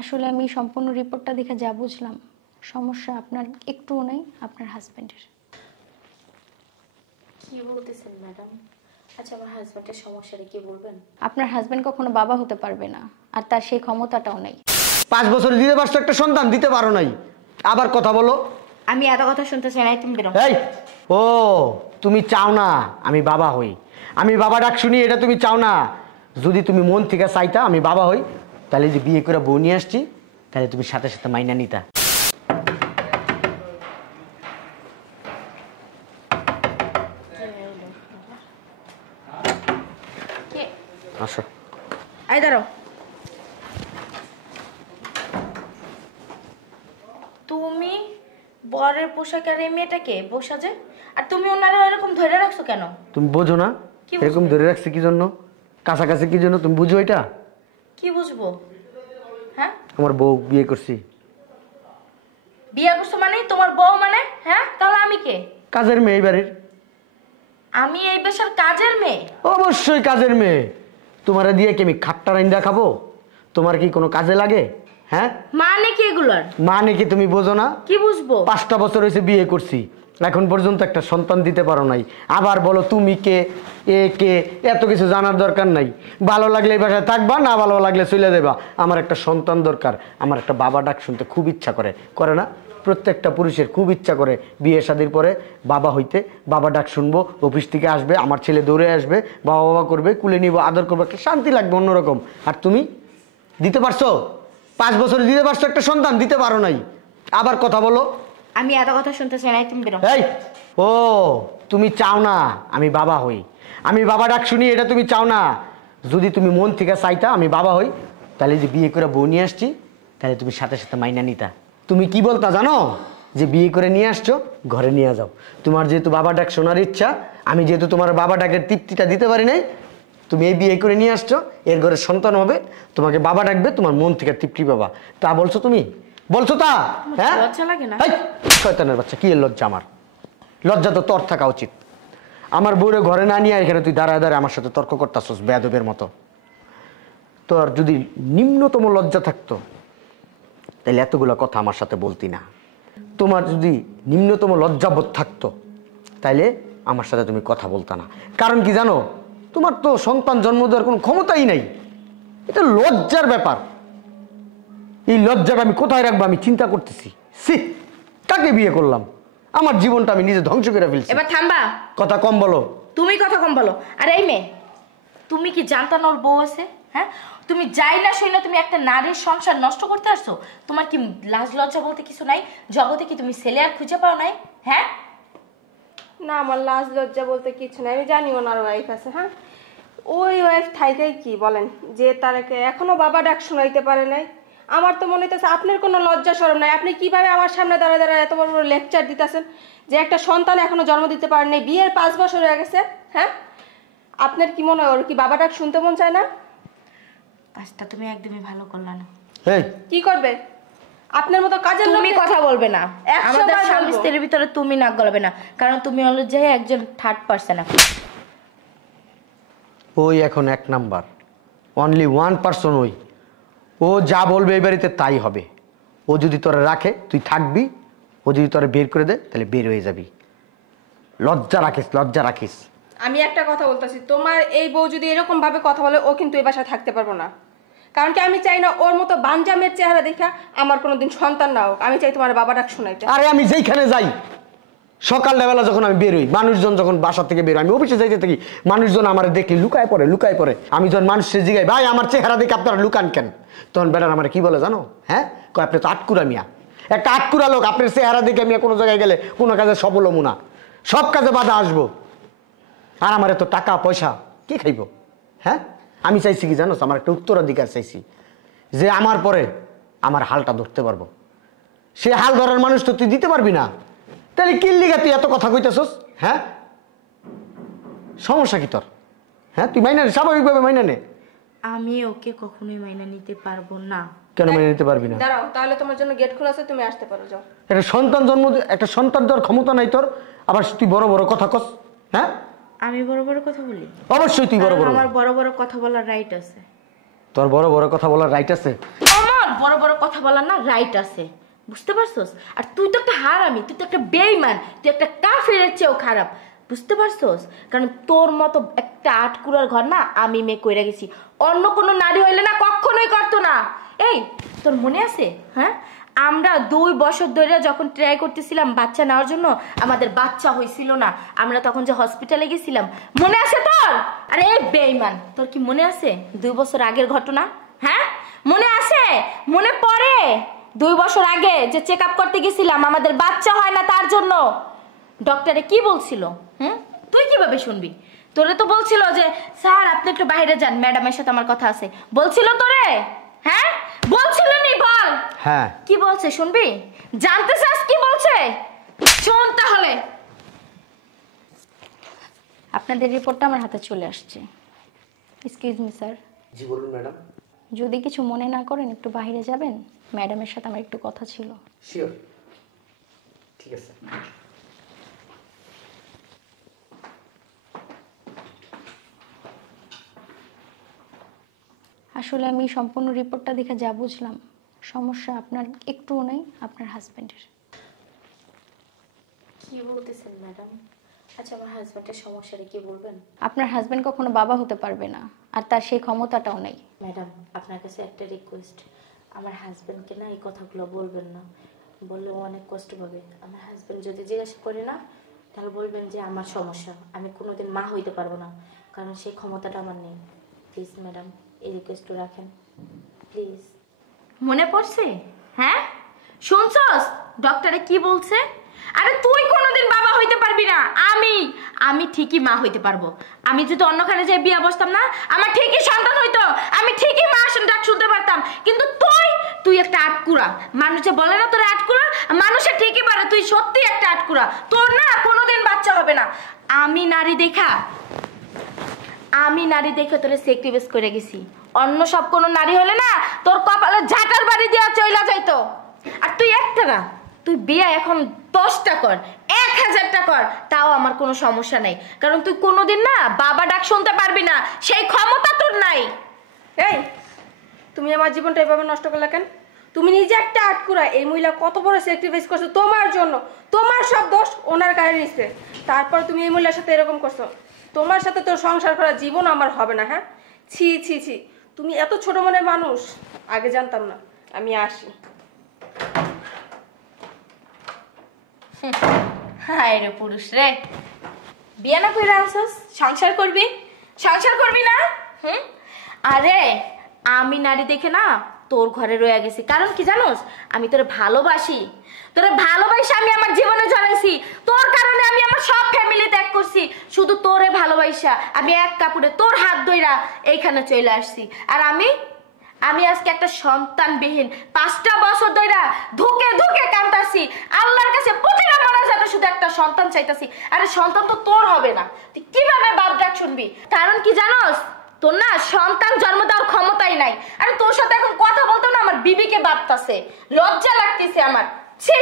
আসলে আমি সম্পূর্ণ রিপোর্টটা দেখে যা বুঝলাম, সমস্যা আপনার একটুও নেই, আপনার হাজবেন্ডের। কি বলতেছেন ম্যাডাম? আচ্ছা, আমার হাজবেন্ডের সমস্যাটা কি বলবেন? আপনার হাজবেন্ড কখনো বাবা হতে পারবে না, আর তার সেই ক্ষমতাটাও নেই। 5 বছর দিতে পারছো একটা সন্তান, দিতে পারো নাই, আবার কথা বলো। আমি এত কথা শুনতে চাই না, তুমি বেরো। এই ও, তুমি চাও না আমি বাবা হই, আমি বাবা ডাক শুনি, এটা তুমি চাও না। যদি তুমি মন থেকে চাইতা আমি বাবা হই, তাহলে যে বিয়ে করে বউ নিয়ে আসছি, তাহলে তুমি সাথে সাথে মাইনা নিতা। আসো। আই দাঁড়াও। তুমি বরের পোশাকে আর এই মেয়েটাকে বসা যে, আর তুমি ওনারা এরকম ধরে রাখছো কেন? তুমি বোঝো না এরকম ধরে রাখছি কি জন্য, কাছাকাছি কি জন্য, তুমি বুঝো এটা? কি বুঝবো? হ্যাঁ, আমার বউ বিয়ে করছি। বিয়ে করছো মানে? তোমার বউ মানে? হ্যাঁ, তাহলে আমি কে? কাজের মেয়ে এই বাড়ির। আমি এই বাসার কাজের মেয়ে? অবশ্যই কাজের মেয়ে। তোমার দিয়ে কি আমি খাট্টা রাইন্দা খাবো? তোমার কি কোনো কাজে লাগে? হ্যাঁ, মানে কি এগুলার? মানে কি তুমি বোঝো না? কি বুঝবো? 5টা বছর হয়েছে বিয়ে করছি, এখন পর্যন্ত একটা সন্তান দিতে পারো নাই। আবার বলো তুমি কে, এ কে, এত কিছু জানার দরকার নাই। ভালো লাগলে এই বাসায় থাকবা, না ভালো লাগলে চলে দেবা। আমার একটা সন্তান দরকার, আমার একটা বাবা ডাক শুনতে খুব ইচ্ছা করে, করে না? প্রত্যেকটা পুরুষের খুব ইচ্ছা করে বিয়ে শাদীর পরে বাবা হইতে, বাবা ডাক শুনবো, অফিস থেকে আসবে, আমার ছেলে দৌড়ে আসবে, বাবা বাবা করবে, কুলে নিব, আদর করবে, একটা শান্তি লাগবে অন্যরকম। আর তুমি দিতে পারছো? 5 বছর দিতে পারছো একটা সন্তান, দিতে পারো নাই, আবার কথা বলো। আমি এত কথা শুনতে চাই না, তুমি বেরো। এই ও, তুমি চাও না আমি বাবা হই, আমি বাবা ডাক শুনি, এটা তুমি চাও না। যদি তুমি মন থেকে চাইতা আমি বাবা হই, তাহলে যে বিয়ে করে বউ নিয়ে আসছি, তাহলে তুমি সাথে সাথে মাইনা নিতা। তুমি কি বলতা জানো? যে বিয়ে করে নিয়ে আসছো, ঘরে নিয়ে যাও। তোমার যেহেতু বাবা ডাক শোনার ইচ্ছা, আমি যেহেতু তোমার বাবা ডাকের তৃপ্তিটা দিতে পারি নাই, তুমি এই বিয়ে করে নিয়ে আসছো, এর ঘরে সন্তান হবে, তোমাকে বাবা ডাকবে, তোমার মন থেকে তৃপ্তি পাবা। তা বলছো তুমি, বলছো তা? হ্যাঁ, লজ্জা লাগে না? শয়তানের বাচ্চা, কি এর লজ্জা? আমার লজ্জা তো তোর থাকা উচিত। আমার বউরে ঘরে না নিয়ে এখানে তুই দাঁড়ায় দাঁড়ায় আমার সাথে তর্ক করতাছস বেয়াদবের মতো। তোর যদি নিম্নতম লজ্জা থাকতো, তাহলে এতগুলো কথা আমার সাথে বলতি না। তোমার যদি নিম্নতম লজ্জাবোধ থাকতো, তাইলে আমার সাথে তুমি কথা বলতা না। কারণ কি জানো? তোমার তো সন্তান জন্ম দেওয়ার কোনো ক্ষমতাই নাই। এটা লজ্জার ব্যাপার। এই লজ্জাটা আমি কোথায় রাখবো আমি চিন্তা করতেছি। সি, কাকে বিয়ে করলাম? আমার জীবনটা আমি নিজে ধ্বংস করে ফেলছি। এবার থামবা। কথা কম বলো। তুমি কথা কম বলো। আর এই মেয়ে, তুমি কি জানতা না ওর বউ আছে? হ্যাঁ, তুমি যাই না শুই না তুমি একটা নারীর সংসার নষ্ট করতে আসছো? তোমার কি লাজ লজ্জা বলতে কিছু নাই? জগতে কি তুমি ছেলে আর খুঁজে পাও নাই? হ্যাঁ না, আমার লাজ লজ্জা বলতে কিছু নাই। আমি জানি ওনার ওয়াইফ আছে। হ্যাঁ, ওই ওয়াইফ থাইকাই কি বলেন যে তারাকে এখনো বাবা ডাক শোনাইতে পারে নাই। আমার তো মনে হইতেছে আপনার কোনো লজ্জা শরম নাই। আপনি কিভাবে আমার সামনে দাঁড়ায় দাঁড়ায় এত বড় বড় লেকচার দিতেছেন যে একটা সন্তান এখনো জন্ম দিতে পারেন নাই, বিয়ের 5 বছর হয়ে গেছে। হ্যাঁ, আপনার কি মনে হয় ওর কি বাবা ডাক শুনতে মন চায় না? কাজটা তুমি একদমই ভালো করলা না। এই কি করবে? আপনার মতো কাজের তুমি লোক কথা বলবে না। 100 আমাদের বার স্বামী বলবো। স্ত্রীর ভিতরে তুমি নাক গলাবে না, কারণ তুমি অলরেডি একজন থার্ড পারসন। ওই এখন 1 নাম্বার, অনলি 1 পার্সন। ওই ও যা বলবে এই বাড়িতে তাই হবে। ও যদি তোরা রাখে তুই থাকবি, ও যদি তোরা বের করে দেয় তাহলে বের হয়ে যাবি। লজ্জা রাখিস, লজ্জা রাখিস। আমি একটা কথা বলতেছি, তোমার এই বউ যদি এরকম ভাবে কথা বলে ও কিন্তু এই বাসায় থাকতে পারবো না। কারণ কি আমি চাই না ওর মতো বানজামের চেহারা দেখা আমার কোনোদিন সন্তান না হোক। আমি চাই তোমার বাবা ডাক শোনাইতে। আরে আমি যেইখানে যাই, সকালবেলা যখন আমি বেরোই, মানুষজন যখন বাসা থেকে বেরোয়, আমি অফিসে যাইতে থাকি, মানুষজন আমার দেখলে লুকায় পড়ে, লুকায় পড়ে। আমি যখন মানুষের জিগাই ভাই আমার চেহারা দেখে আপনারা লুকান কেন, তখন বেটার আমার কি বলে জানো? হ্যাঁ, কয় আপনি তো আটকুরা মিয়া, একটা আটকুরা লোক, আপনার চেহারা দেখে আমি কোনো জায়গায় গেলে কোনো কাজে সফল হবো না, সব কাজে বাধা আসবো। আর আমার এত টাকা পয়সা কি খাইব? হ্যাঁ, আমি চাইছি কি জানো? আমার একটা উত্তরাধিকার চাইছি, যে আমার পরে আমার হালটা ধরতে পারবো। সে হাল ধরার মানুষ তো তুই দিতে পারবি না, তাহলে কিল্লিগা তুই এত কথা কইতেছস? হ্যাঁ, সমস্যা কি তোর? হ্যাঁ, তুই মাইনা নে, স্বাভাবিকভাবে মাইনা নে। আমি ওকে কখনোই মাইনা নিতে পারবো না। কেন মাইনা নিতে পারবি না? দাঁড়াও, তাহলে তোমার জন্য গেট খোলা আছে, তুমি আসতে পারো, যাও। একটা সন্তান জন্ম, একটা সন্তান দেওয়ার ক্ষমতা নাই তোর, আবার তুই বড় বড় কথা কস। হ্যাঁ, আমি বড় বড় কথা বলি? অবশ্যই তুই বড় বড়। আমার বড় বড় কথা বলার রাইট আছে। তোর বড় বড় কথা বলার রাইট আছে? আমার বড় বড় কথা বলার না রাইট আছে, বুঝতে পারছস? আর তুই তো একটা হারামি, তুই তো একটা বেঈমান, তুই একটা কাফেরের চেয়েও খারাপ, বুঝতে পারছস? কারণ তোর মতো একটা আটকুড়ার ঘর না আমি মেয়ে কইরা গেছি, অন্য কোনো নারী হইলে না কখনোই করতো না। এই তোর মনে আছে? হ্যাঁ, আমরা 2 বছর ধরে যখন ট্রাই করতেছিলাম বাচ্চা নেওয়ার জন্য, আমাদের বাচ্চা হয়েছিল না, আমরা তখন যে হসপিটালে গেছিলাম, মনে আছে তোর? আরে এই বেঈমান, তোর কি মনে আছে 2 বছর আগের ঘটনা? হ্যাঁ মনে আছে? মনে পড়ে 2 বছর আগে যে চেক আপ করতে গেছিলাম, আমাদের বাচ্চা হয় না তার জন্য ডক্টরে কি বলছিল? তুই কিভাবে শুনবি? তোরে তো বলছিল যে স্যার আপনি একটু বাইরে যান, ম্যাডামের সাথে আমার কথা আছে, বলছিল তোরে? হ্যাঁ বলছিল নি? বল। হ্যাঁ। কি বলছে শুনবি? জানতে চাস কি বলছে? শোন তাহলে। আপনাদের রিপোর্টটা আমার হাতে চলে আসছে। Excuse me sir. জি বলুন ম্যাডাম। যদি কিছু মনে না করেন একটু বাইরে যাবেন, ম্যাডামের সাথে আমার একটু কথা ছিল। শিওর, ঠিক আছে। আসলে আমি সম্পূর্ণ রিপোর্টটা দেখে যা বুঝলাম, সমস্যা আপনার একটুও নেই, আপনার হাজবেন্ডের। কি বলতেছেন ম্যাডাম? আচ্ছা আমার হাজবেন্ডের সমস্যাটা কি বলবেন? আপনার হাজবেন্ড কখনো বাবা হতে পারবে না, আর তার সেই ক্ষমতাটাও নেই। ম্যাডাম আপনার কাছে একটা রিকোয়েস্ট, আমার হাজবেন্ডকে না এই কথাগুলো বলবেন না, বললে ও অনেক কষ্ট পাবে। আমার হাজবেন্ড যদি জিজ্ঞাসা করে না, তাহলে বলবেন যে আমার সমস্যা, আমি কোনোদিন মা হইতে পারবো না, কারণ সেই ক্ষমতাটা আমার নেই। প্লিজ ম্যাডাম এই রিকোয়েস্ট রাখেন প্লিজ। মনে পড়ছে? হ্যাঁ শুনছস ডক্টরে কি বলছে? আরে তুই কোনোদিন বাবা হইতে পারবি না, আমি ঠিকই মা হইতে পারবো। আমি যদি অন্যখানে যাই বিয়ে বসতাম না, আমার ঠিকই সন্তান হইতো, আমি ঠিকই মা ডাক শুনতে পারতাম। কিন্তু তুই একটা আটকুড়া। মানুষ যে বলে না তোর আটকুড়া, মানুষে ঠিকই পারে তুই সত্যি একটা আটকুড়া। তোর না কোনোদিন বাচ্চা হবে না। আমি নারী দেখে তোরে সেক্রিফাইস করে গেছি। অন্য সব কোনো নারী হলে না তোর কপালে ঝাঁটার বাড়ি দেওয়া চইলা যাইতো। আর তুই একটা না, তুই বিয়ে এখন 10টা কর, 1000টা কর, তাও আমার কোনো সমস্যা নাই, কারণ তুই কোনোদিন না বাবা ডাক শুনতে পারবি না, সেই ক্ষমতা তোর নাই। এই তুমি আমার জীবনটা এভাবে নষ্ট করলে কেন? তুমি নিজে একটা আটকুরা, এই মহিলা কত বড় স্যাক্রিফাইস করছো তোমার জন্য, তোমার সব দোষ ওনার গায়ে নিচ্ছে, তারপর তুমি এই মহিলার সাথে এরকম করছো। তোমার সাথে তোর সংসার করার জীবন আমার হবে না। হ্যাঁ ছি ছি ছি, তুমি এত ছোট মনের মানুষ, আগে জানতাম না। আমি আসি। হায় রে পুরুষ রে, বিয়ে না করে আনছস, সংসার করবি না? আরে আমি নারী দেখে না তোর ঘরে রয়ে গেছি, কারণ কি জানোস? আমি তোরে ভালোবাসি, আমি আমার জীবনে জড়াইছি, তোর কারণে আমি আমার সব ফ্যামিলি ত্যাগ করছি, শুধু তোরে ভালোবাসা আমি এক কাপড়ে তোর হাত ধইরা এইখানে চলে আসছি। আর আমি আজকে একটা সন্তানবিহীন 5টা বছর ধইরা ধুকে কাঁদতাছি আল্লাহর কাছে, প্রতিটা মানুষ যাতে শুধু একটা সন্তান চাইতাছি। আরে সন্তান তো তোর হবে না, তুই কিভাবে বাপ ডাক শুনবি? কারণ কি জানোস? তোর না সন্তান জন্ম দেওয়ার ক্ষমতাই নাই। আরে তোর সাথে এখন কথা বলতে না আমার বিবিকে বাপতাছে, লজ্জা লাগতেছে আমার। ছি।